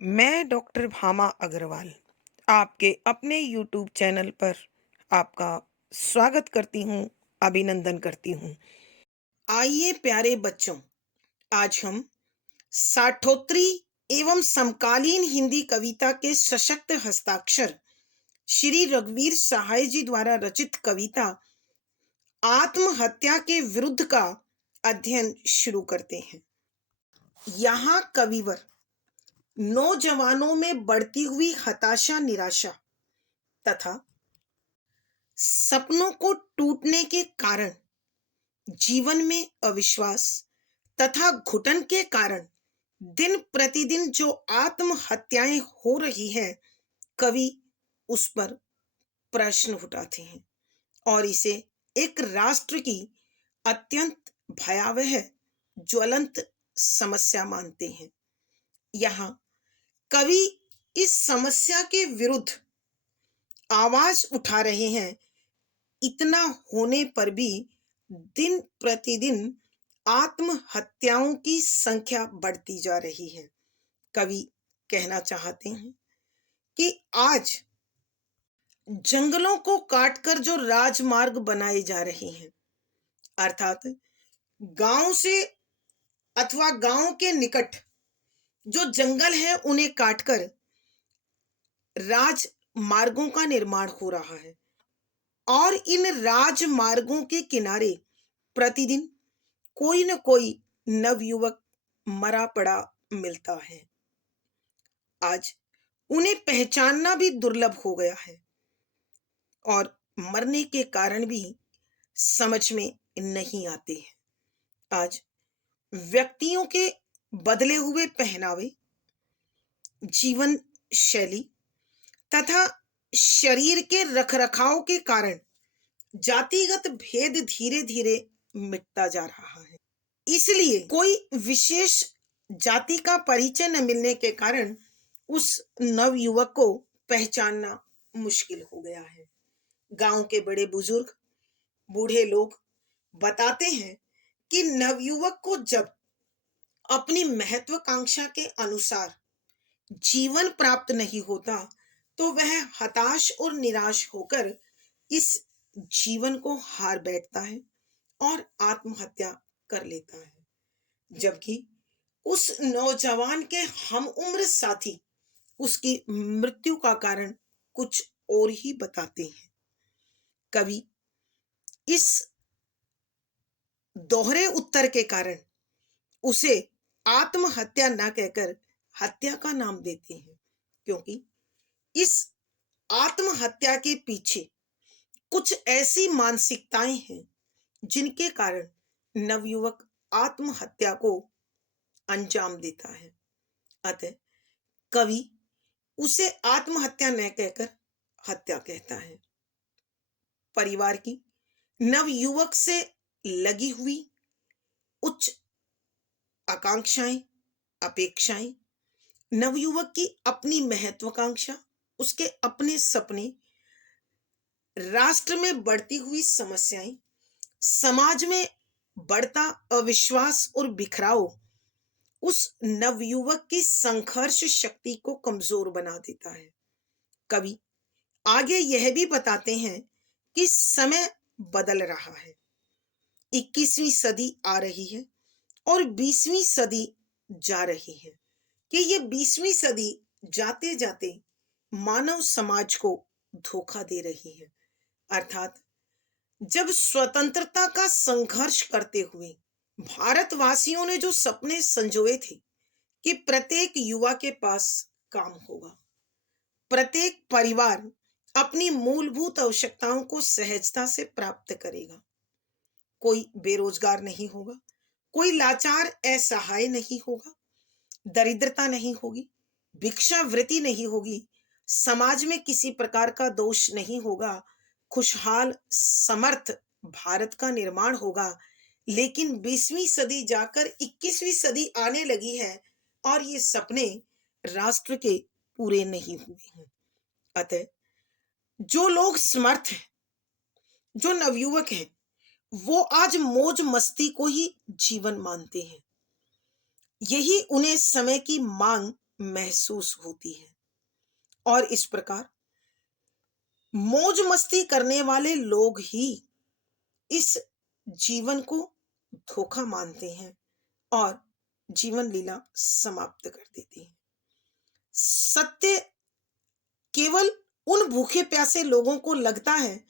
मैं डॉक्टर भामा अग्रवाल आपके अपने यूट्यूब चैनल पर आपका स्वागत करती हूँ, अभिनंदन करती हूँ। आइए प्यारे बच्चों, आज हम साठोत्तरी एवं समकालीन हिंदी कविता के सशक्त हस्ताक्षर श्री रघुवीर सहाय जी द्वारा रचित कविता आत्महत्या के विरुद्ध का अध्ययन शुरू करते हैं। यहाँ कविवर नौजवानों में बढ़ती हुई हताशा, निराशा तथा सपनों को टूटने के कारण, जीवन में अविश्वास तथा घुटन के कारण दिन प्रतिदिन जो आत्महत्याएं हो रही है, कवि उस पर प्रश्न उठाते हैं और इसे एक राष्ट्र की अत्यंत भयावह ज्वलंत समस्या मानते हैं। यहाँ कवि इस समस्या के विरुद्ध आवाज उठा रहे हैं। इतना होने पर भी दिन प्रतिदिन आत्महत्याओं की संख्या बढ़ती जा रही है। कवि कहना चाहते हैं कि आज जंगलों को काटकर जो राजमार्ग बनाए जा रहे हैं, अर्थात गांव से अथवा गांव के निकट जो जंगल है उन्हें काटकर राजमार्गों का निर्माण हो रहा है और इन राजमार्गों के किनारे प्रतिदिन कोई न कोई नवयुवक मरा पड़ा मिलता है। आज उन्हें पहचानना भी दुर्लभ हो गया है और मरने के कारण भी समझ में नहीं आते हैं। आज व्यक्तियों के बदले हुए पहनावे, जीवन शैली तथा शरीर के रखरखाव के कारण जातिगत भेद धीरे धीरे मिटता जा रहा है। इसलिए कोई विशेष जाति का परिचय न मिलने के कारण उस नवयुवक को पहचानना मुश्किल हो गया है। गांव के बड़े बुजुर्ग, बूढ़े लोग बताते हैं कि नवयुवक को जब अपनी महत्वाकांक्षा के अनुसार जीवन प्राप्त नहीं होता तो वह हताश और निराश होकर इस जीवन को हार बैठता है और आत्महत्या कर लेता है। जबकि उस नौजवान के हम उम्र साथी उसकी मृत्यु का कारण कुछ और ही बताते हैं। कवि इस दोहरे उत्तर के कारण उसे आत्महत्या न कहकर हत्या का नाम देते हैं, क्योंकि इस आत्महत्या के पीछे कुछ ऐसी मानसिकताएं हैं जिनके कारण नवयुवक आत्महत्या को अंजाम देता है। अतः कवि उसे आत्महत्या न कहकर हत्या कहता है। परिवार की नवयुवक से लगी हुई उच्च आकांक्षाएं, अपेक्षाएं, नवयुवक की अपनी महत्वाकांक्षा, उसके अपने सपने, राष्ट्र में बढ़ती हुई समस्याएं, समाज में बढ़ता अविश्वास और बिखराव उस नवयुवक की संघर्ष शक्ति को कमजोर बना देता है। कवि आगे यह भी बताते हैं कि समय बदल रहा है, 21वीं सदी आ रही है और 20वीं सदी जा रही है कि ये 20वीं सदी जाते जाते मानव समाज को धोखा दे रही है। अर्थात जब स्वतंत्रता का संघर्ष करते हुए भारतवासियों ने जो सपने संजोए थे कि प्रत्येक युवा के पास काम होगा, प्रत्येक परिवार अपनी मूलभूत आवश्यकताओं को सहजता से प्राप्त करेगा, कोई बेरोजगार नहीं होगा, कोई लाचार असहाय नहीं होगा, दरिद्रता नहीं होगी, भिक्षावृत्ति नहीं होगी, समाज में किसी प्रकार का दोष नहीं होगा, खुशहाल समर्थ भारत का निर्माण होगा। लेकिन 20वीं सदी जाकर 21वीं सदी आने लगी है और ये सपने राष्ट्र के पूरे नहीं हुए हैं। अतः जो लोग समर्थ हैं, जो नवयुवक हैं, वो आज मौज मस्ती को ही जीवन मानते हैं। यही उन्हें समय की मांग महसूस होती है। और इस प्रकार मौज मस्ती करने वाले लोग ही इस जीवन को धोखा मानते हैं और जीवन लीला समाप्त कर देते हैं। सत्य केवल उन भूखे प्यासे लोगों को लगता है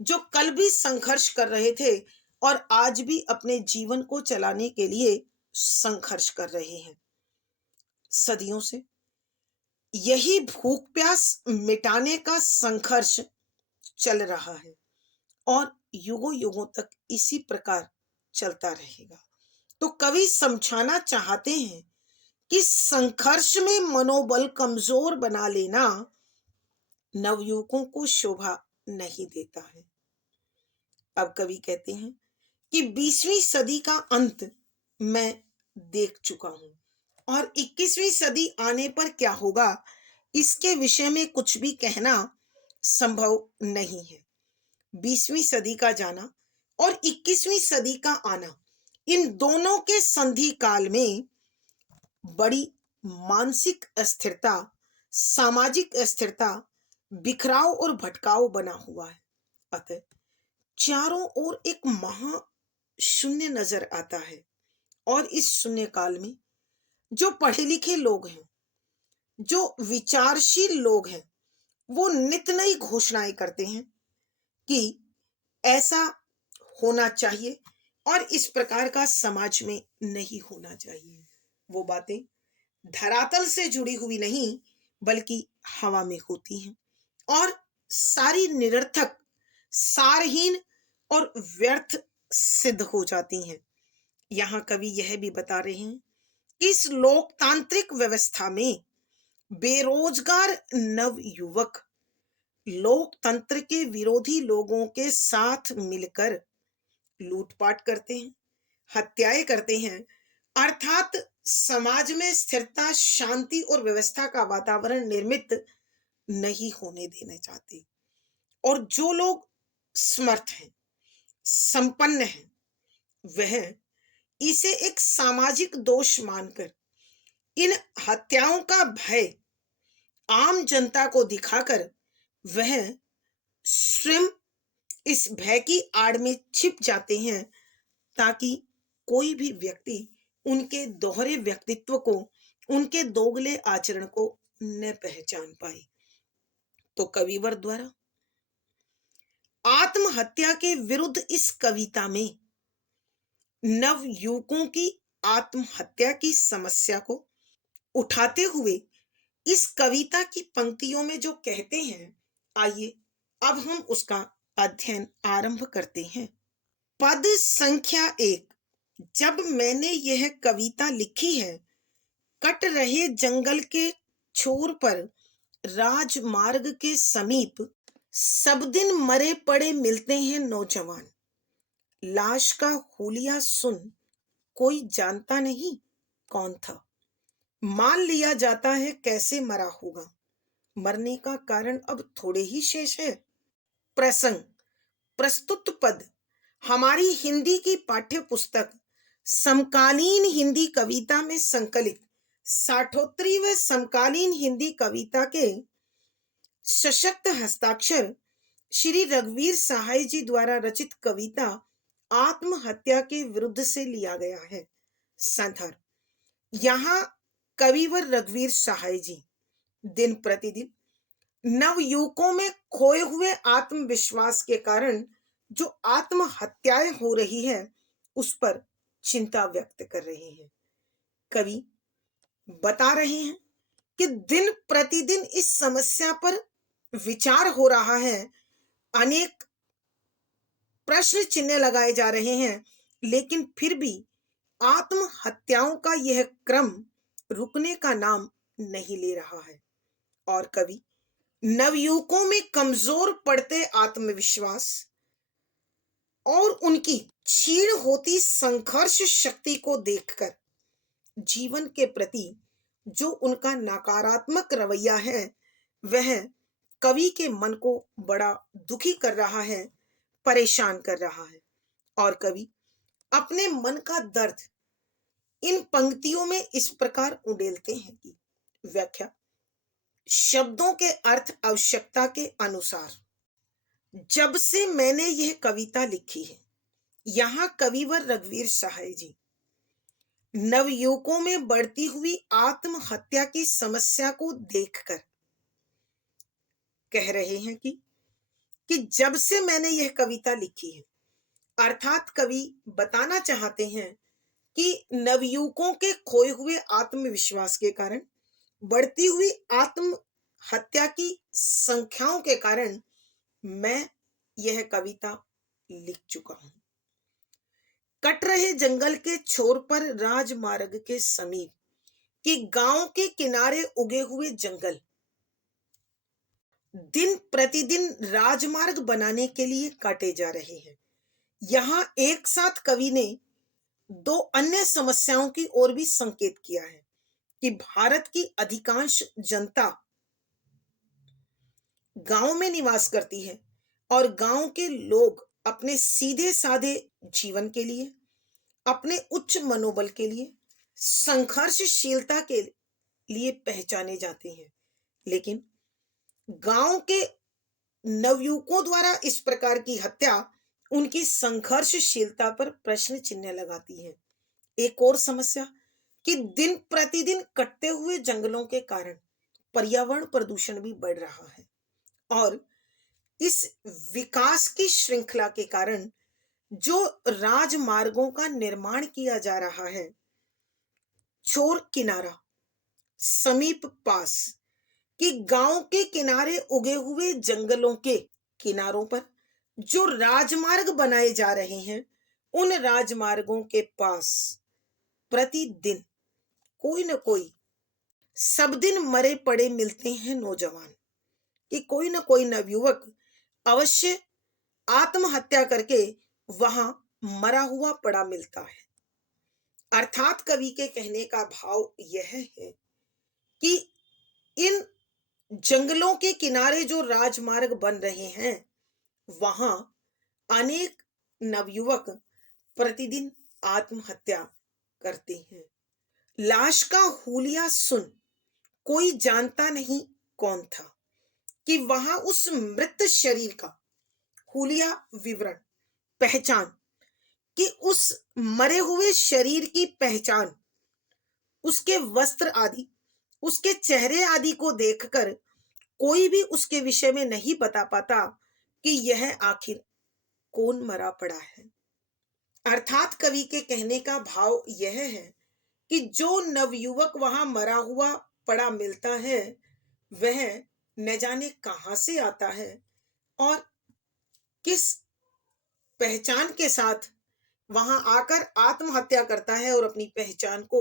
जो कल भी संघर्ष कर रहे थे और आज भी अपने जीवन को चलाने के लिए संघर्ष कर रहे हैं। सदियों से यही भूख प्यास मिटाने का संघर्ष चल रहा है और युगों युगों तक इसी प्रकार चलता रहेगा। तो कवि समझाना चाहते हैं कि संघर्ष में मनोबल कमजोर बना लेना नवयुवकों को शोभा नहीं देता है। अब कवि कहते हैं कि 20वीं सदी का अंत मैं देख चुका हूं और 21वीं सदी आने पर क्या होगा इसके विषय में कुछ भी कहना संभव नहीं है। 20वीं सदी का जाना और 21वीं सदी का आना, इन दोनों के संधि काल में बड़ी मानसिक अस्थिरता, सामाजिक अस्थिरता, बिखराव और भटकाव बना हुआ है। अतः चारों ओर एक महा शून्य नजर आता है और इस शून्य काल में जो पढ़े लिखे लोग हैं, जो विचारशील लोग हैं, वो नित नई घोषणाएं करते हैं कि ऐसा होना चाहिए और इस प्रकार का समाज में नहीं होना चाहिए। वो बातें धरातल से जुड़ी हुई नहीं बल्कि हवा में होती हैं और सारी निरर्थक, सारहीन और व्यर्थ सिद्ध हो जाती हैं। यहाँ कवि यह भी बता रहे हैं कि इस लोकतांत्रिक व्यवस्था में बेरोजगार नवयुवक लोकतंत्र के विरोधी लोगों के साथ मिलकर लूटपाट करते हैं, हत्याएं करते हैं, अर्थात समाज में स्थिरता, शांति और व्यवस्था का वातावरण निर्मित नहीं होने देना चाहते। और जो लोग समर्थ हैं, संपन्न हैं, वह इसे एक सामाजिक दोष मानकर इन हत्याओं का भय आम जनता को दिखाकर वह स्वयं इस भय की आड़ में छिप जाते हैं ताकि कोई भी व्यक्ति उनके दोहरे व्यक्तित्व को, उनके दोगले आचरण को न पहचान पाए। तो कविवर द्वारा आत्महत्या के विरुद्ध इस कविता में नवयुवकों की आत्महत्या की समस्या को उठाते हुए इस कविता की पंक्तियों में जो कहते हैं, आइए अब हम उसका अध्ययन आरंभ करते हैं। पद संख्या 1। जब मैंने यह कविता लिखी है, कट रहे जंगल के छोर पर राजमार्ग के समीप सब दिन मरे पड़े मिलते हैं नौजवान। लाश का हुलिया सुन कोई जानता नहीं कौन था। मान लिया जाता है कैसे मरा होगा। मरने का कारण अब थोड़े ही शेष है। प्रसंग प्रस्तुत पद हमारी हिंदी की पाठ्य पुस्तक समकालीन हिंदी कविता में संकलित 60वीं व समकालीन हिंदी कविता के सशक्त हस्ताक्षर श्री रघुवीर सहाय जी द्वारा रचित कविता आत्महत्या के विरुद्ध से लिया गया है। संदर्भ, यहाँ कविवर रघुवीर सहाय जी दिन प्रतिदिन नवयुवकों में खोए हुए आत्मविश्वास के कारण जो आत्महत्याएं हो रही है उस पर चिंता व्यक्त कर रहे हैं। कवि बता रहे हैं कि दिन प्रतिदिन इस समस्या पर विचार हो रहा है, अनेक प्रश्न चिन्ह लगाए जा रहे हैं, लेकिन फिर भी आत्महत्याओं का यह क्रम रुकने का नाम नहीं ले रहा है। और कवि नवयुवकों में कमजोर पड़ते आत्मविश्वास और उनकी क्षीण होती संघर्ष शक्ति को देखकर जीवन के प्रति जो उनका नकारात्मक रवैया है वह कवि के मन को बड़ा दुखी कर रहा है, परेशान कर रहा है। और कवि अपने मन का दर्द इन पंक्तियों में इस प्रकार उड़ेलते हैं कि व्याख्या। शब्दों के अर्थ आवश्यकता के अनुसार। जब से मैंने यह कविता लिखी है, यहाँ कविवर रघुवीर सहाय जी नवयुवकों में बढ़ती हुई आत्महत्या की समस्या को देखकर कह रहे हैं कि जब से मैंने यह कविता लिखी है, अर्थात कवि बताना चाहते हैं कि नवयुवकों के खोए हुए आत्मविश्वास के कारण, बढ़ती हुई आत्महत्या की संख्याओं के कारण मैं यह कविता लिख चुका हूं। कट रहे जंगल के छोर पर राजमार्ग के समीप कि गांव के किनारे उगे हुए जंगल दिन प्रतिदिन राजमार्ग बनाने के लिए काटे जा रहे हैं। यहां एक साथ कवि ने दो अन्य समस्याओं की ओर भी संकेत किया है कि भारत की अधिकांश जनता गांव में निवास करती है और गांव के लोग अपने सीधे साधे जीवन के लिए, अपने उच्च मनोबल के लिए, संघर्षशीलता के लिए पहचाने जाते हैं। लेकिन गांव के नवयुवकों द्वारा इस प्रकार की हत्या उनकी संघर्षशीलता पर प्रश्न चिन्ह लगाती है। एक और समस्या कि दिन प्रतिदिन कटते हुए जंगलों के कारण पर्यावरण प्रदूषण भी बढ़ रहा है और इस विकास की श्रृंखला के कारण जो राजमार्गों का निर्माण किया जा रहा है, छोर किनारा, समीप, पास, कि गांव के किनारे उगे हुए जंगलों के किनारों पर जो राजमार्ग बनाए जा रहे हैं, उन राजमार्गों के पास प्रतिदिन कोई न कोई सब दिन मरे पड़े मिलते हैं नौजवान, कि कोई न कोई नवयुवक अवश्य आत्महत्या करके वहां मरा हुआ पड़ा मिलता है। अर्थात कवि के कहने का भाव यह है कि इन जंगलों के किनारे जो राजमार्ग बन रहे हैं, वहां अनेक नवयुवक प्रतिदिन आत्महत्या करते हैं। लाश का हुलिया सुन कोई जानता नहीं कौन था, कि वहां उस मृत शरीर का हुलिया विवरण, पहचान, कि उस मरे हुए शरीर की पहचान, उसके वस्त्र आदि, उसके चेहरे आदि को देखकर कोई भी उसके विषय में नहीं बता पाता कि यह आखिर कौन मरा पड़ा है। अर्थात कवि के कहने का भाव यह है कि जो नवयुवक वहां मरा हुआ पड़ा मिलता है, वह न जाने कहां से आता है और किस पहचान के साथ वहां आकर आत्महत्या करता है और अपनी पहचान को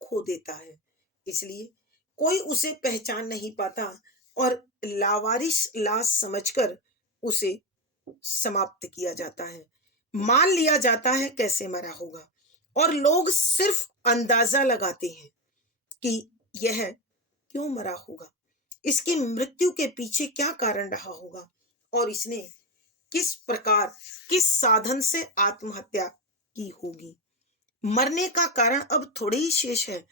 खो देता है। इसलिए कोई उसे पहचान नहीं पाता और लावारिस लाश समझकर उसे समाप्त किया जाता है। मान लिया जाता है कैसे मरा होगा और लोग सिर्फ अंदाजा लगाते हैं कि यह क्यों मरा होगा, इसकी मृत्यु के पीछे क्या कारण रहा होगा और इसने किस प्रकार, किस साधन से आत्महत्या की होगी। मरने का कारण अब थोड़े ही शेष है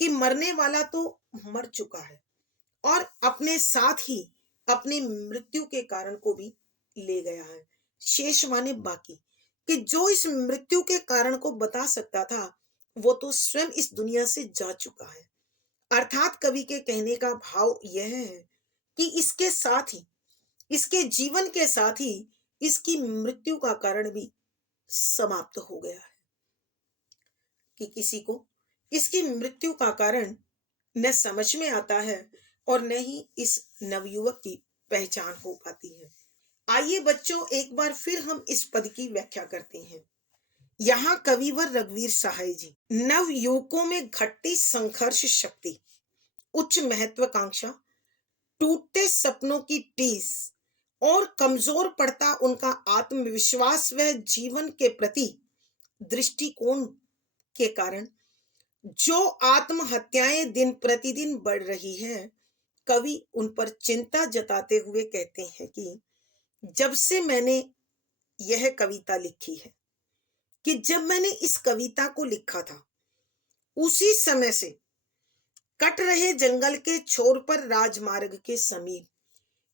कि मरने वाला तो मर चुका है और अपने साथ ही अपनी मृत्यु के कारण को भी ले गया है। शेष माने बाकी, कि जो इस मृत्यु के कारण को बता सकता था वो तो स्वयं इस दुनिया से जा चुका है। अर्थात कवि के कहने का भाव यह है कि इसके साथ ही, इसके जीवन के साथ ही इसकी मृत्यु का कारण भी समाप्त हो गया है, कि किसी को इसकी मृत्यु का कारण न समझ में आता है और न ही इस नवयुवक की पहचान हो पाती है। आइए बच्चों, एक बार फिर हम इस पद की व्याख्या करते हैं। यहाँ कविवर रघुवीर सहाय जी नव युवकों में घटती संघर्ष शक्ति, उच्च महत्वाकांक्षा, टूटते सपनों की टीस और कमजोर पड़ता उनका आत्मविश्वास व जीवन के प्रति दृष्टिकोण के कारण जो आत्महत्याएं दिन प्रतिदिन बढ़ रही है, कवि उन पर चिंता जताते हुए कहते हैं कि जब से मैंने यह कविता लिखी है, कि जब मैंने इस कविता को लिखा था उसी समय से कट रहे जंगल के छोर पर राजमार्ग के समीप,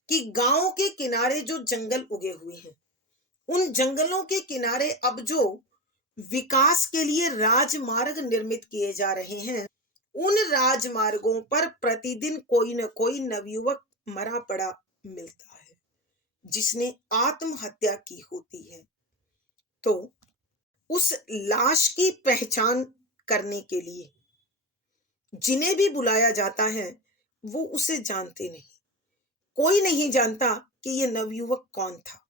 कि गांव के किनारे जो जंगल उगे हुए हैं, उन जंगलों के किनारे अब जो विकास के लिए राजमार्ग निर्मित किए जा रहे हैं, उन राजमार्गों पर प्रतिदिन कोई न कोई नवयुवक मरा पड़ा मिलता है, जिसने आत्महत्या की होती है। तो उस लाश की पहचान करने के लिए जिन्हें भी बुलाया जाता है, वो उसे जानते नहीं। कोई नहीं जानता कि ये नवयुवक कौन था,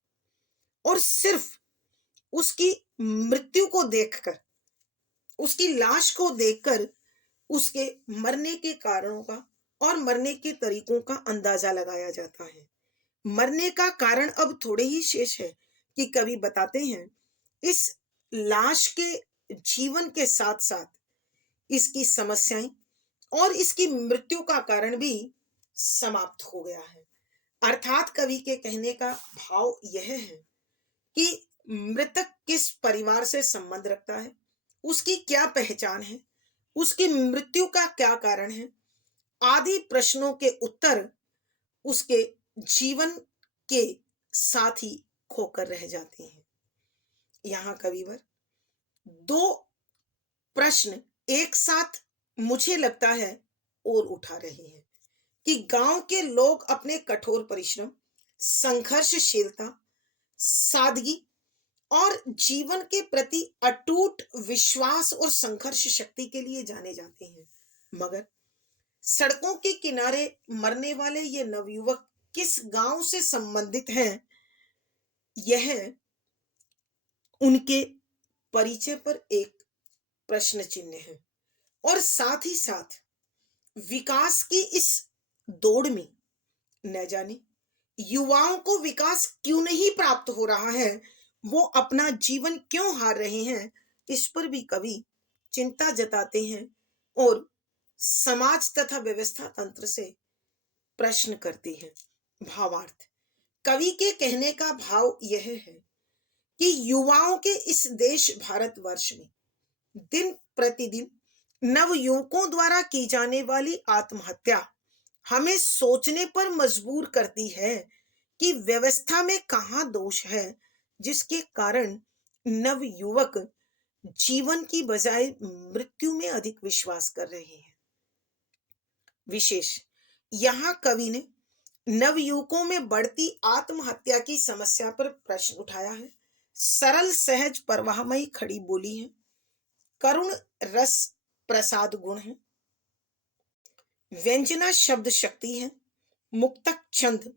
और सिर्फ उसकी मृत्यु को देखकर, उसकी लाश को देखकर उसके मरने के कारणों का और मरने के तरीकों का अंदाजा लगाया जाता है। मरने का कारण अब थोड़े ही शेष है कि कवि बताते हैं, इस लाश के जीवन के साथ साथ इसकी समस्याएं और इसकी मृत्यु का कारण भी समाप्त हो गया है। अर्थात कवि के कहने का भाव यह है कि मृतक किस परिवार से संबंध रखता है, उसकी क्या पहचान है, उसकी मृत्यु का क्या कारण है, आदि प्रश्नों के उत्तर उसके जीवन के साथ ही खोकर रह जाते हैं। यहां कविवर दो प्रश्न एक साथ मुझे लगता है और उठा रहे हैं कि गांव के लोग अपने कठोर परिश्रम, संघर्षशीलता, सादगी और जीवन के प्रति अटूट विश्वास और संघर्ष शक्ति के लिए जाने जाते हैं, मगर सड़कों के किनारे मरने वाले ये नवयुवक किस गांव से संबंधित हैं, यह उनके परिचय पर एक प्रश्न चिन्ह है। और साथ ही साथ विकास की इस दौड़ में न जाने युवाओं को विकास क्यों नहीं प्राप्त हो रहा है, वो अपना जीवन क्यों हार रहे हैं, इस पर भी कवि चिंता जताते हैं और समाज तथा व्यवस्था तंत्र से प्रश्न करते हैं। भावार्थ, कवि के कहने का भाव यह है कि युवाओं के इस देश भारतवर्ष में दिन प्रतिदिन नवयुवकों द्वारा की जाने वाली आत्महत्या हमें सोचने पर मजबूर करती है कि व्यवस्था में कहां दोष है, जिसके कारण नवयुवक जीवन की बजाय मृत्यु में अधिक विश्वास कर रहे हैं। विशेष यहां कवि ने नवयुवकों में बढ़ती आत्महत्या की समस्या पर प्रश्न उठाया है। सरल सहज परवाहमयी खड़ी बोली है, करुण रस प्रसाद गुण है, व्यंजना शब्द शक्ति है, मुक्तक छंद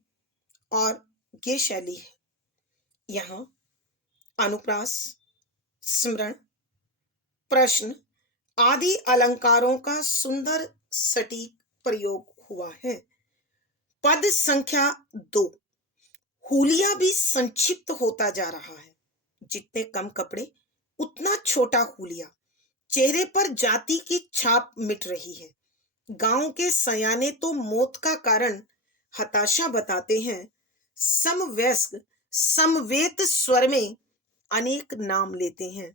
और ये शैली है। यहाँ अनुप्रास, स्मरण, प्रश्न आदि अलंकारों का सुंदर सटीक प्रयोग हुआ है। पद संख्या 2, हुलिया भी संक्षिप्त होता जा रहा है। जितने कम कपड़े उतना छोटा हुलिया, चेहरे पर जाति की छाप मिट रही है। गांव के सयाने तो मौत का कारण हताशा बताते हैं। समवयस्क समवेत स्वर में अनेक नाम लेते हैं,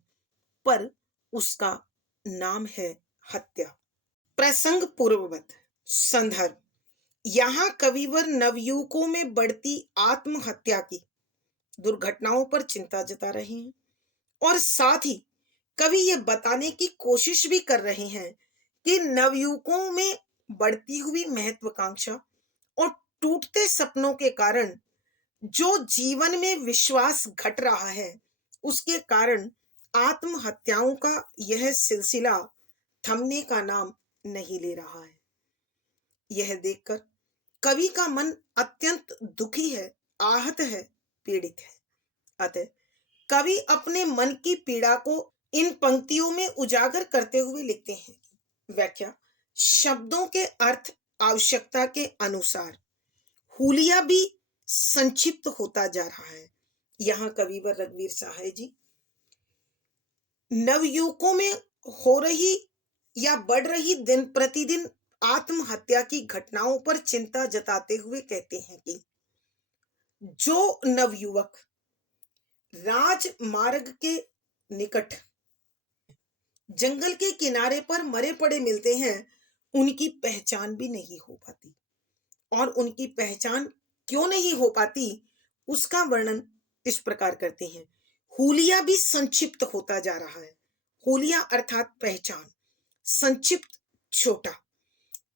पर उसका नाम है हत्या। प्रसंग पूर्ववत संदर्भ, यहाँ कविवर नवयुवकों में बढ़ती आत्महत्या की दुर्घटनाओं पर चिंता जता रहे हैं और साथ ही कवि ये बताने की कोशिश भी कर रहे हैं कि नवयुवकों में बढ़ती हुई महत्वाकांक्षा और टूटते सपनों के कारण जो जीवन में विश्वास घट रहा है, उसके कारण आत्महत्याओं का यह सिलसिला थमने का नाम नहीं ले रहा है। यह देखकर कवि का मन अत्यंत दुखी है, आहत है, पीड़ित है। अतः कवि अपने मन की पीड़ा को इन पंक्तियों में उजागर करते हुए लिखते हैं। व्याख्या, शब्दों के अर्थ आवश्यकता के अनुसार हुलिया भी संक्षिप्त होता जा रहा है। यहाँ कविवर रघुवीर सहाय जी नवयुवकों में हो रही या बढ़ रही दिन प्रतिदिन आत्महत्या की घटनाओं पर चिंता जताते हुए कहते हैं कि जो नवयुवक राजमार्ग के निकट जंगल के किनारे पर मरे पड़े मिलते हैं, उनकी पहचान भी नहीं हो पाती। और उनकी पहचान क्यों नहीं हो पाती, उसका वर्णन इस प्रकार करते हैं। हुलिया भी संक्षिप्त होता जा रहा है। हुलिया अर्थात पहचान, संक्षिप्त, छोटा।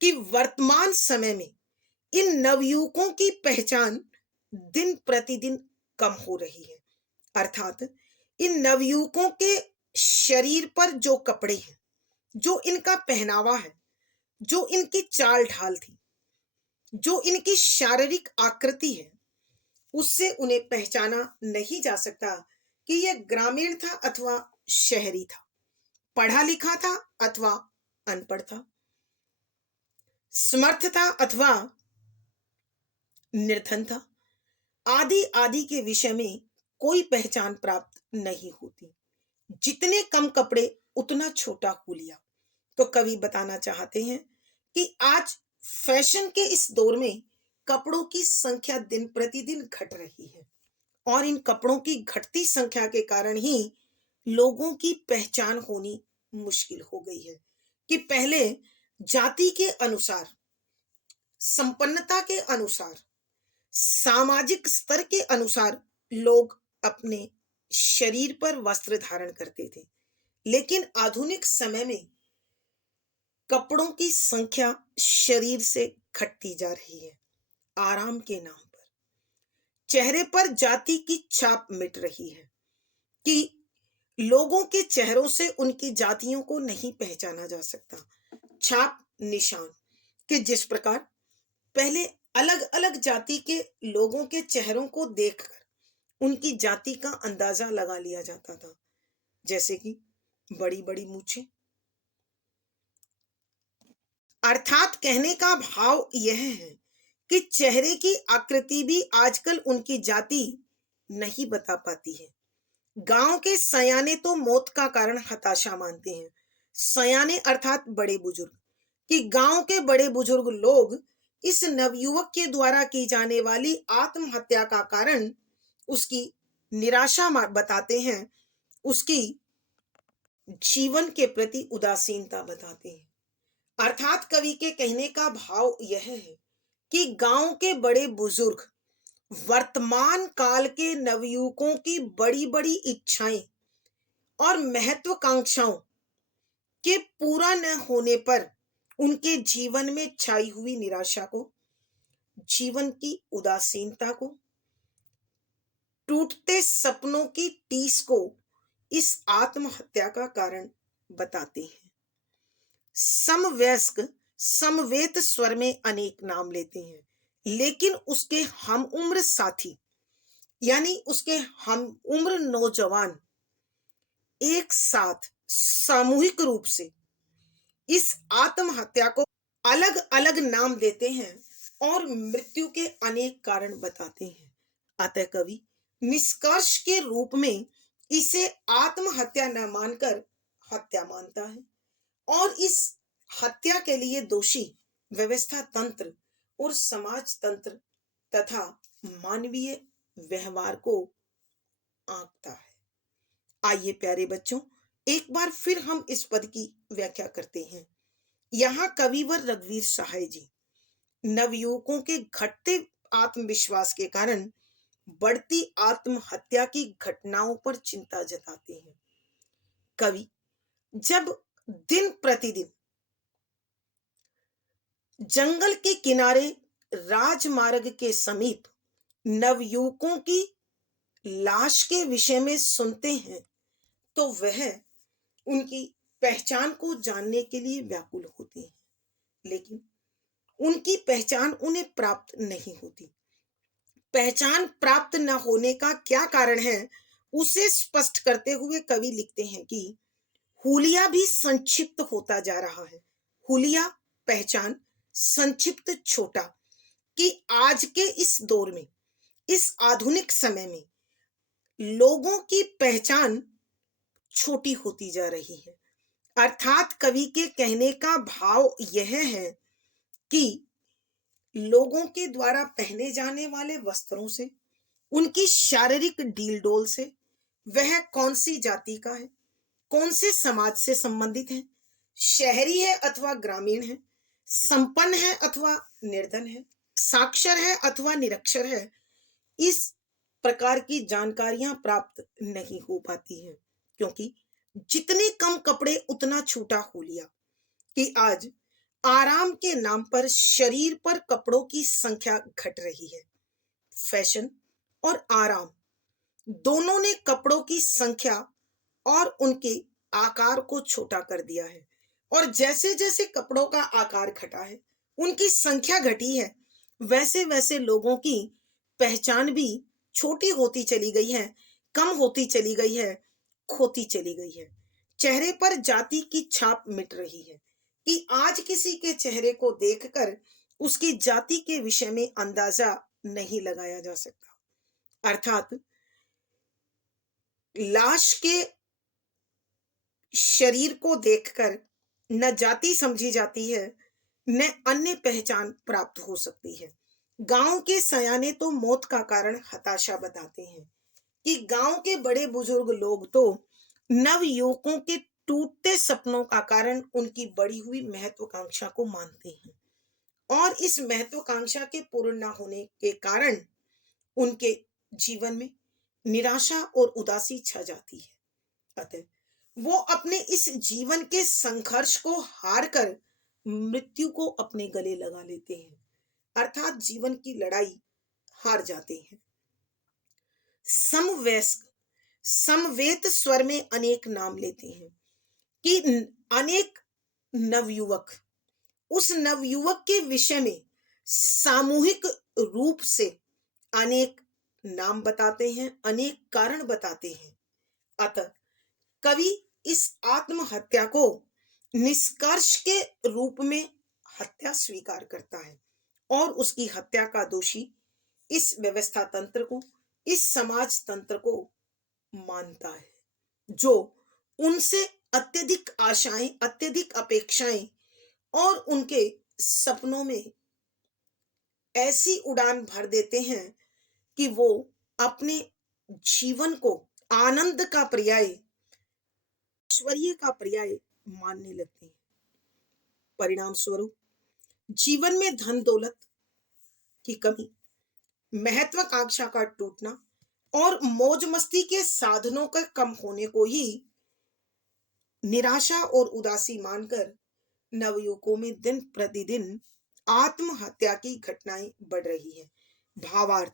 कि वर्तमान समय में इन नवयुवकों की पहचान दिन प्रतिदिन कम हो रही है। अर्थात इन नवयुवकों के शरीर पर जो कपड़े हैं, जो इनका पहनावा है, जो इनकी चाल ढाल थी, जो इनकी शारीरिक आकृति है, उससे उन्हें पहचाना नहीं जा सकता कि यह ग्रामीण था अथवा शहरी था, पढ़ा लिखा था अथवा अनपढ़ था, समर्थ था अथवा निर्धन था, आदि आदि के विषय में कोई पहचान प्राप्त नहीं होती। जितने कम कपड़े उतना छोटा हुलिया। तो कवि बताना चाहते हैं कि आज फैशन के इस दौर में कपड़ों की संख्या दिन प्रतिदिन घट रही है और इन कपड़ों की घटती संख्या के कारण ही लोगों की पहचान होनी मुश्किल हो गई है। कि पहले जाति के अनुसार, संपन्नता के अनुसार, सामाजिक स्तर के अनुसार लोग अपने शरीर पर वस्त्र धारण करते थे, लेकिन आधुनिक समय में कपड़ों की संख्या शरीर से घटती जा रही है। आराम के नाम पर चेहरे पर जाति की छाप मिट रही है कि लोगों के चेहरों से उनकी जातियों को नहीं पहचाना जा सकता। छाप, निशान कि जिस प्रकार पहले अलग अलग जाति के लोगों के चेहरों को देखकर उनकी जाति का अंदाजा लगा लिया जाता था, जैसे कि बड़ी बड़ी मूछें। अर्थात कहने का भाव यह है कि चेहरे की आकृति भी आजकल उनकी जाति नहीं बता पाती है। गांव के सयाने तो मौत का कारण हताशा मानते हैं। सयाने अर्थात बड़े बुजुर्ग। कि गांव के बड़े बुजुर्ग लोग इस नवयुवक के द्वारा की जाने वाली आत्महत्या का कारण उसकी निराशा बताते हैं, उसकी जीवन के प्रति उदासीनता बताते हैं। अर्थात कवि के कहने का भाव यह है कि गांव के बड़े बुजुर्ग वर्तमान काल के नवयुवकों की बड़ी बड़ी इच्छाएं और महत्वाकांक्षाओं के पूरा न होने पर उनके जीवन में छाई हुई निराशा को, जीवन की उदासीनता को, टूटते सपनों की टीस को इस आत्महत्या का कारण बताते हैं। समवयस्क समवेत स्वर में अनेक नाम लेते हैं, लेकिन उसके हम उम्र साथी यानी उसके हम उम्र नौजवान एक साथ सामूहिक रूप से इस आत्महत्या को अलग अलग नाम देते हैं और मृत्यु के अनेक कारण बताते हैं। अतः कवि निष्कर्ष के रूप में इसे आत्महत्या न मानकर हत्या मानता है और इस हत्या के लिए दोषी व्यवस्था तंत्र और समाज तंत्र तथा मानवीय व्यवहार को आंकता है। आइए प्यारे बच्चों, एक बार फिर हम इस पद की व्याख्या करते हैं। यहाँ कविवर रघुवीर सहाय जी नवयुवकों के घटते आत्मविश्वास के कारण बढ़ती आत्महत्या की घटनाओं पर चिंता जताते हैं। कवि जब दिन प्रतिदिन जंगल के किनारे राजमार्ग के समीप नवयुवकों की लाश के विषय में सुनते हैं तो वह उनकी पहचान को जानने के लिए व्याकुल होते हैं, लेकिन उनकी पहचान उन्हें प्राप्त नहीं होती। पहचान प्राप्त न होने का क्या कारण है उसे स्पष्ट करते हुए कवि लिखते हैं कि हुलिया भी संक्षिप्त होता जा रहा है। हुलिया पहचान, संक्षिप्त, छोटा। कि आज के इस दौर में, इस आधुनिक समय में लोगों की पहचान छोटी होती जा रही है। अर्थात कवि के कहने का भाव यह है कि लोगों के द्वारा पहने जाने वाले वस्त्रों से, उनकी शारीरिक डील-डोल से वह कौन सी जाति का है, कौन से समाज से संबंधित है, शहरी है अथवा ग्रामीण है, संपन्न है अथवा निर्धन है, साक्षर है अथवा निरक्षर है, इस प्रकार की जानकारियां प्राप्त नहीं हो पाती हैं, क्योंकि जितने कम कपड़े उतना छूटा हुलिया कि आज आराम के नाम पर शरीर पर कपड़ों की संख्या घट रही है। फैशन और आराम दोनों ने कपड़ों की संख्या और उनके आकार को छोटा कर दिया है, और जैसे जैसे कपड़ों का आकार घटा है, उनकी संख्या घटी है, वैसे वैसे लोगों की पहचान भी छोटी होती चली गई है, कम होती चली गई है, खोती चली गई है। चेहरे पर जाति की छाप मिट रही है कि आज किसी के चेहरे को देखकर उसकी जाति के विषय में अंदाजा नहीं लगाया जा सकता। अर्थात लाश के शरीर को देखकर न जाति समझी जाती है, न अन्य पहचान प्राप्त हो सकती है। गांव के सयाने तो मौत का कारण हताशा बताते हैं कि गांव के बड़े बुजुर्ग लोग तो नव युवकों के टूटते सपनों का कारण उनकी बढ़ी हुई महत्वाकांक्षा को मानते हैं, और इस महत्वाकांक्षा के पूर्ण न होने के कारण उनके जीवन में निराशा और उदासी छा जाती है। अतः वो अपने इस जीवन के संघर्ष को हार कर मृत्यु को अपने गले लगा लेते हैं, अर्थात जीवन की लड़ाई हार जाते हैं। समवयस्क समवेत स्वर में अनेक नाम लेते हैं कि अनेक नवयुवक उस नवयुवक के विषय में सामूहिक रूप से अनेक नाम बताते हैं, अनेक कारण बताते हैं। अतः कवि इस आत्महत्या को निष्कर्ष के रूप में हत्या स्वीकार करता है और उसकी हत्या का दोषी इस व्यवस्था तंत्र को, इस समाज तंत्र को मानता है, जो उनसे अत्यधिक आशाएं, अत्यधिक अपेक्षाएं और उनके सपनों में ऐसी उड़ान भर देते हैं कि वो अपने जीवन को आनंद का पर्याय, ऐश्वर्य का पर्याय मानने लगते हैं। परिणाम स्वरूप जीवन में धन दौलत की कमी, महत्वाकांक्षा का टूटना और मौज मस्ती के साधनों का कम होने को ही निराशा और उदासी मानकर नवयुवकों में दिन प्रतिदिन आत्महत्या की घटनाएं बढ़ रही है। भावार्थ,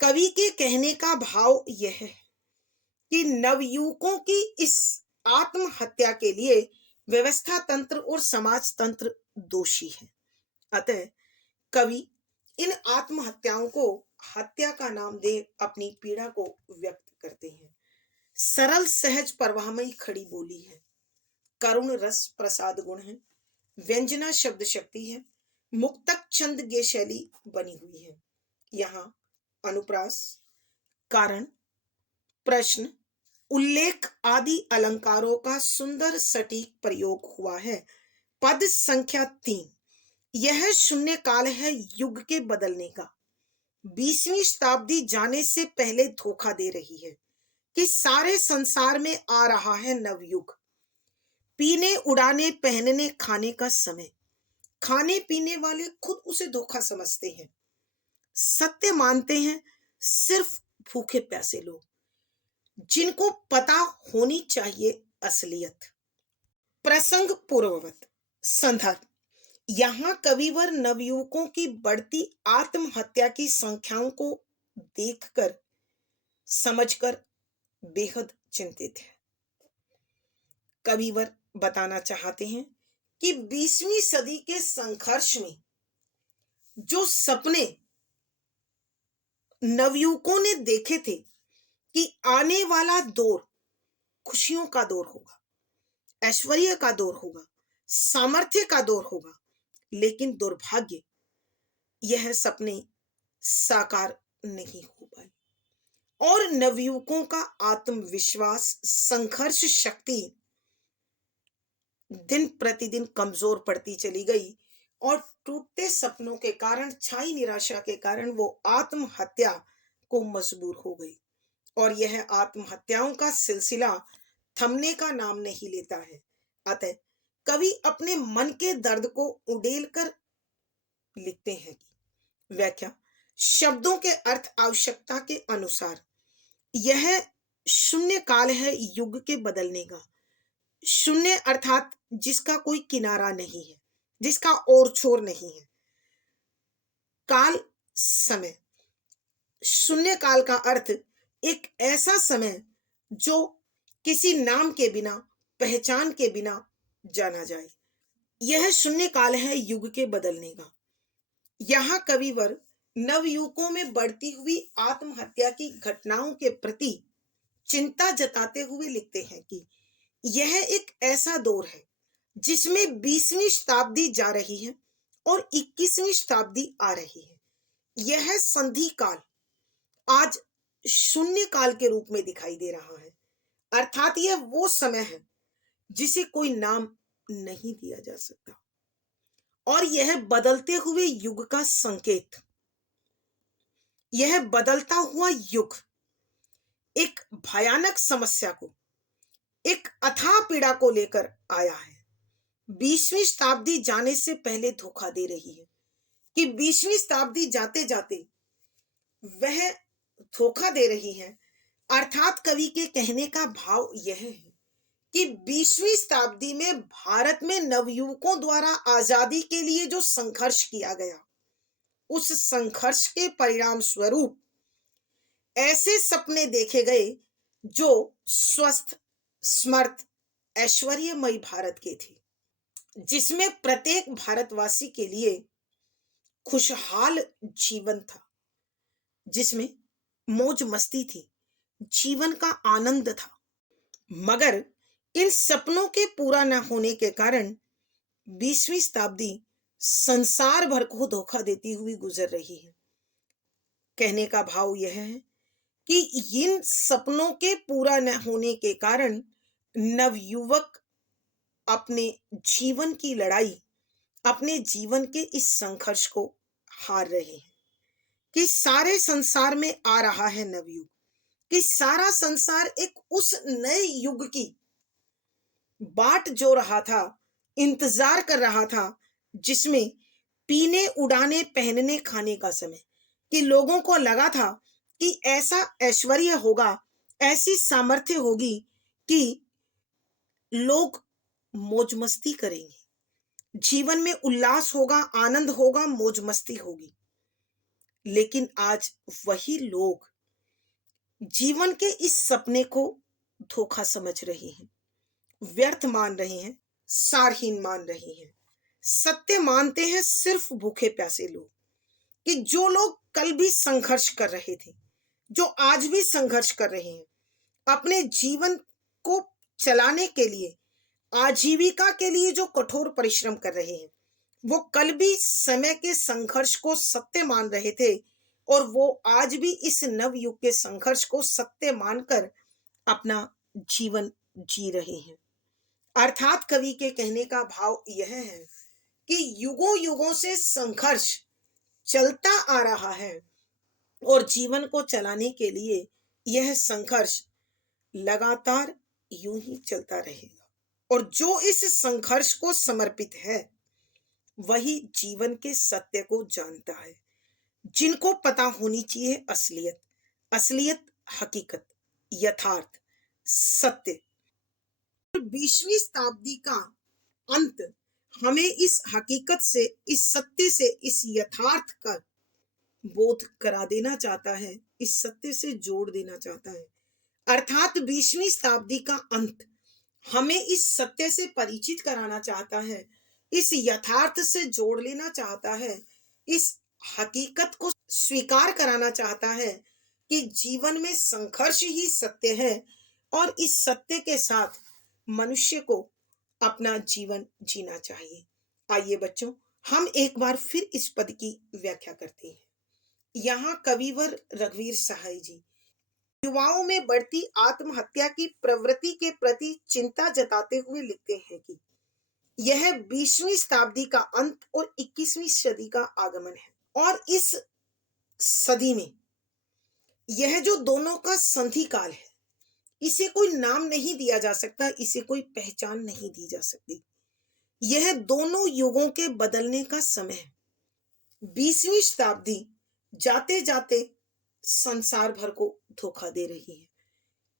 कवि के कहने का भाव यह है कि नवयुवकों की इस आत्महत्या के लिए व्यवस्था तंत्र और समाज तंत्र दोषी है। अतः कवि इन आत्महत्याओं को हत्या का नाम दे अपनी पीड़ा को व्यक्त करते हैं। सरल सहज परवाहमयी खड़ी बोली है, करुण रस प्रसाद गुण है, व्यंजना शब्द शक्ति है, मुक्तक छंद गे शैली बनी हुई है। यहाँ अनुप्रास, कारण, प्रश्न, उल्लेख आदि अलंकारों का सुंदर सटीक प्रयोग हुआ है। पद संख्या 3, यह शून्य काल है युग के बदलने का। 20वीं शताब्दी जाने से पहले धोखा दे रही है कि सारे संसार में आ रहा है नवयुग। पीने, उड़ाने, पहनने, खाने का समय। खाने पीने वाले खुद उसे धोखा समझते हैं। सत्य मानते हैं सिर्फ भूखे प्यासे लोग, जिनको पता होनी चाहिए असलियत। प्रसंग पूर्ववत। संदर्भ, यहाँ कविवर नवयुवकों की बढ़ती आत्महत्या की संख्याओं को देखकर, समझकर बेहद चिंतित है। कविवर बताना चाहते हैं कि 20वीं सदी के संघर्ष में जो सपने नवयुवकों ने देखे थे कि आने वाला दौर खुशियों का दौर होगा, ऐश्वर्य का दौर होगा, सामर्थ्य का दौर होगा, लेकिन दुर्भाग्य यह सपने साकार नहीं हो पाए और नवयुवकों का आत्मविश्वास, संघर्ष शक्ति दिन प्रतिदिन कमजोर पड़ती चली गई और टूटते सपनों के कारण, छाई निराशा के कारण वो आत्महत्या को मजबूर हो गई और यह आत्महत्याओं का सिलसिला थमने का नाम नहीं लेता है। अतः कवि अपने मन के दर्द को उड़ेल कर लिखते हैं कि व्याख्या शब्दों के अर्थ आवश्यकता के अनुसार यह शून्य काल है युग के बदलने का। शून्य अर्थात जिसका कोई किनारा नहीं है, जिसका ओर छोर नहीं है। काल समय, शून्य काल का अर्थ एक ऐसा समय जो किसी नाम के बिना, पहचान के बिना जाना जाए। यह शून्य काल है युग के बदलने का। यहाँ कविवर नवयुवकों में बढ़ती हुई आत्महत्या की घटनाओं के प्रति चिंता जताते हुए लिखते हैं कि यह एक ऐसा दौर है जिसमें 20वीं शताब्दी जा रही है और 21वीं शताब्दी आ रही है। यह संधि काल आज शून्य काल के रूप में दिखाई दे रहा है, अर्थात यह वो समय है जिसे कोई नाम नहीं दिया जा सकता और यह बदलते हुए युग का संकेत। यह बदलता हुआ युग एक भयानक समस्या को, एक अथाह पीड़ा को लेकर आया है। 20वीं शताब्दी जाने से पहले धोखा दे रही है कि 20वीं शताब्दी जाते जाते वह धोखा दे रही है। अर्थात कवि के कहने का भाव यह है कि 20वीं शताब्दी में भारत में नवयुवकों द्वारा आजादी के लिए जो संघर्ष किया गया, उस संघर्ष के परिणाम स्वरूप ऐसे सपने देखे गए जो स्वस्थ, समर्थ, ऐश्वर्यमयी भारत के थे, जिसमें प्रत्येक भारतवासी के लिए खुशहाल जीवन था, जिसमें मौज मस्ती थी, जीवन का आनंद था। मगर इन सपनों के पूरा न होने के कारण 20वीं शताब्दी संसार भर को धोखा देती हुई गुजर रही है। कहने का भाव यह है कि इन सपनों के पूरा न होने के कारण नवयुवक अपने जीवन की लड़ाई, अपने जीवन के इस संघर्ष को हार रहे हैं कि सारे संसार में आ रहा है नवयुग, कि सारा संसार एक उस नए युग की बाट जो रहा था, इंतजार कर रहा था, जिसमें पीने, उड़ाने, पहनने, खाने का समय, कि लोगों को लगा था कि ऐसा ऐश्वर्य होगा, ऐसी सामर्थ्य होगी कि लोग मौज मस्ती करेंगे, जीवन में उल्लास होगा, आनंद होगा, मौज मस्ती होगी। लेकिन आज वही लोग जीवन के इस सपने को धोखा समझ रहे हैं, व्यर्थ मान रहे हैं, सारहीन मान रहे हैं। सत्य मानते हैं सिर्फ भूखे प्यासे लोग, कि जो लोग कल भी संघर्ष कर रहे थे, जो आज भी संघर्ष कर रहे हैं, अपने जीवन को चलाने के लिए, आजीविका के लिए जो कठोर परिश्रम कर रहे हैं, वो कल भी समय के संघर्ष को सत्य मान रहे थे और वो आज भी इस नवयुग के संघर्ष को सत्य मानकर अपना जीवन जी रहे हैं। अर्थात कवि के कहने का भाव यह है कि युगों युगों से संघर्ष चलता आ रहा है और जीवन को चलाने के लिए यह संघर्ष लगातार यूं ही चलता रहेगा। और जो इस संघर्ष को समर्पित है वही जीवन के सत्य को जानता है, जिनको पता होनी चाहिए असलियत, असलियत, हकीकत, यथार्थ, सत्य। 20वीं शताब्दी का अंत हमें इस हकीकत से, इस सत्य से, इस यथार्थ का बोध करा देना चाहता है, इस सत्य से जोड़ देना चाहता है। अर्थात 20वीं शताब्दी का अंत हमें इस सत्य से परिचित कराना चाहता है, इस यथार्थ से जोड़ लेना चाहता है, इस हकीकत को स्वीकार कराना चाहता है कि जीवन में संघर्ष ही सत्य है और इस सत्य के साथ मनुष्य को अपना जीवन जीना चाहिए। आइए बच्चों, हम एक बार फिर इस पद की व्याख्या करते हैं। यहाँ कविवर रघुवीर सहाय जी युवाओं में बढ़ती आत्महत्या की प्रवृत्ति के प्रति चिंता जताते हुए लिखते हैं कि यह 20वीं शताब्दी का अंत और 21वीं सदी का आगमन है और इस सदी में यह जो दोनों का संधि काल है, इसे कोई नाम नहीं दिया जा सकता, इसे कोई पहचान नहीं दी जा सकती। यह दोनों युगों के बदलने का समय है। 20वीं शताब्दी जाते जाते संसार भर को धोखा दे रही है,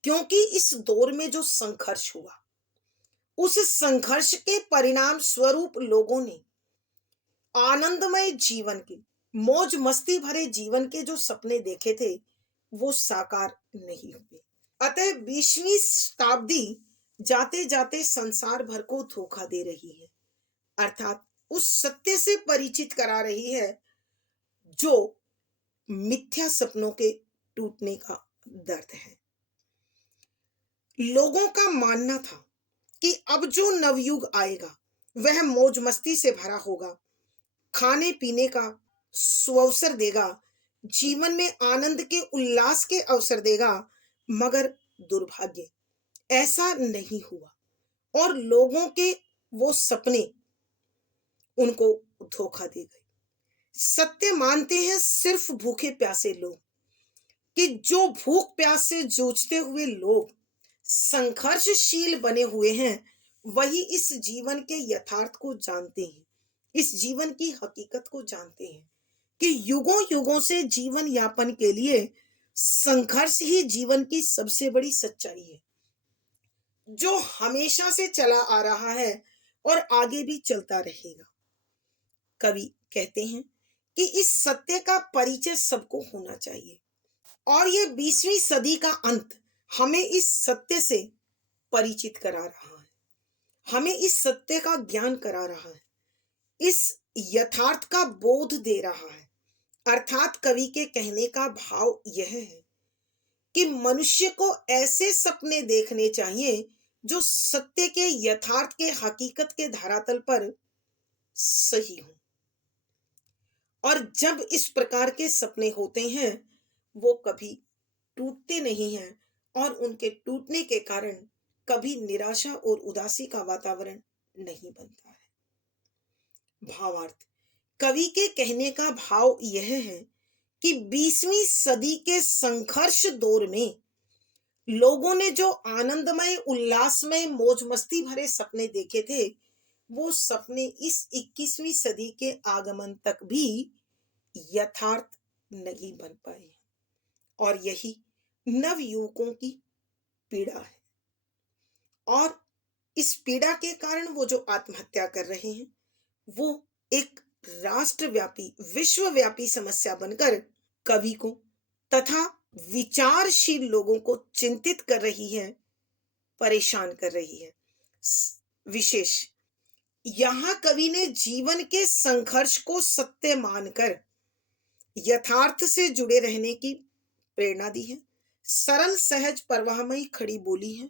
क्योंकि इस दौर में जो संघर्ष हुआ, उस संघर्ष के परिणाम स्वरूप लोगों ने आनंदमय जीवन के, मौज मस्ती भरे जीवन के जो सपने देखे थे, वो साकार नहीं हुए। अतः 20वीं शताब्दी जाते जाते संसार भर को धोखा दे रही है, अर्थात उस सत्य से परिचित करा रही है जो मिथ्या सपनों के टूटने का दर्द है। लोगों का मानना था कि अब जो नवयुग आएगा वह मौज मस्ती से भरा होगा, खाने पीने का सुअवसर देगा, जीवन में आनंद के उल्लास के अवसर देगा। मगर दुर्भाग्य, ऐसा नहीं हुआ और लोगों के वो सपने उनको धोखा दे गए। सत्य मानते हैं सिर्फ भूखे प्यासे लोग, कि जो भूख प्यास से जूझते हुए लोग संघर्षशील बने हुए हैं, वही इस जीवन के यथार्थ को जानते हैं, इस जीवन की हकीकत को जानते हैं कि युगों युगों से जीवन यापन के लिए संघर्ष ही जीवन की सबसे बड़ी सच्चाई है, जो हमेशा से चला आ रहा है और आगे भी चलता रहेगा। कवि कहते हैं कि इस सत्य का परिचय सबको होना चाहिए और ये 20वीं सदी का अंत हमें इस सत्य से परिचित करा रहा है, हमें इस सत्य का ज्ञान करा रहा है, इस यथार्थ का बोध दे रहा है। अर्थात कवि के कहने का भाव यह है कि मनुष्य को ऐसे सपने देखने चाहिए जो सत्य के, यथार्थ के, हकीकत के धरातल पर सही हो। और जब इस प्रकार के सपने होते हैं, वो कभी टूटते नहीं हैं और उनके टूटने के कारण कभी निराशा और उदासी का वातावरण नहीं बनता है। भावार्थ, कवि के कहने का भाव यह है कि 20वीं सदी के संघर्ष दौर में लोगों ने जो आनंदमय, उल्लासमय, मौज मस्ती भरे सपने देखे थे, वो सपने इस 21वीं सदी के आगमन तक भी यथार्थ नहीं बन पाए और यही नवयुवकों की पीड़ा है। और इस पीड़ा के कारण वो जो आत्महत्या कर रहे हैं, वो एक राष्ट्रव्यापी, विश्वव्यापी समस्या बनकर कवि को तथा विचारशील लोगों को चिंतित कर रही है, परेशान कर रही है। विशेष यहां कवि ने जीवन के संघर्ष को सत्य मानकर यथार्थ से जुड़े रहने की प्रेरणा दी है। सरल सहज परवाहमयी खड़ी बोली है,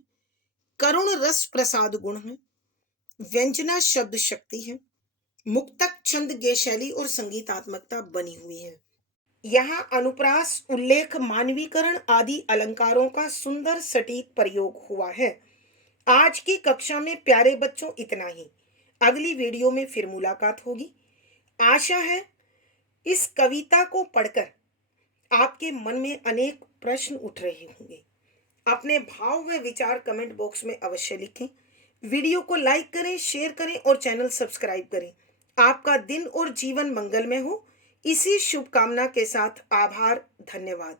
करुण रस प्रसाद गुण है, व्यंजना शब्द शक्ति है, मुक्तक छंद गे शैली और संगीतात्मकता बनी हुई है। यहाँ अनुप्रास, उल्लेख, मानवीकरण आदि अलंकारों का सुंदर सटीक प्रयोग हुआ है। आज की कक्षा में प्यारे बच्चों इतना ही। अगली वीडियो में फिर मुलाकात होगी। आशा है इस कविता को पढ़कर आपके मन में अनेक प्रश्न उठ रहे होंगे। अपने भाव व विचार कमेंट बॉक्स में अवश्य लिखें। वीडियो को लाइक करें, शेयर करें और चैनल सब्सक्राइब करें। आपका दिन और जीवन मंगलमय हो, इसी शुभकामना के साथ आभार, धन्यवाद।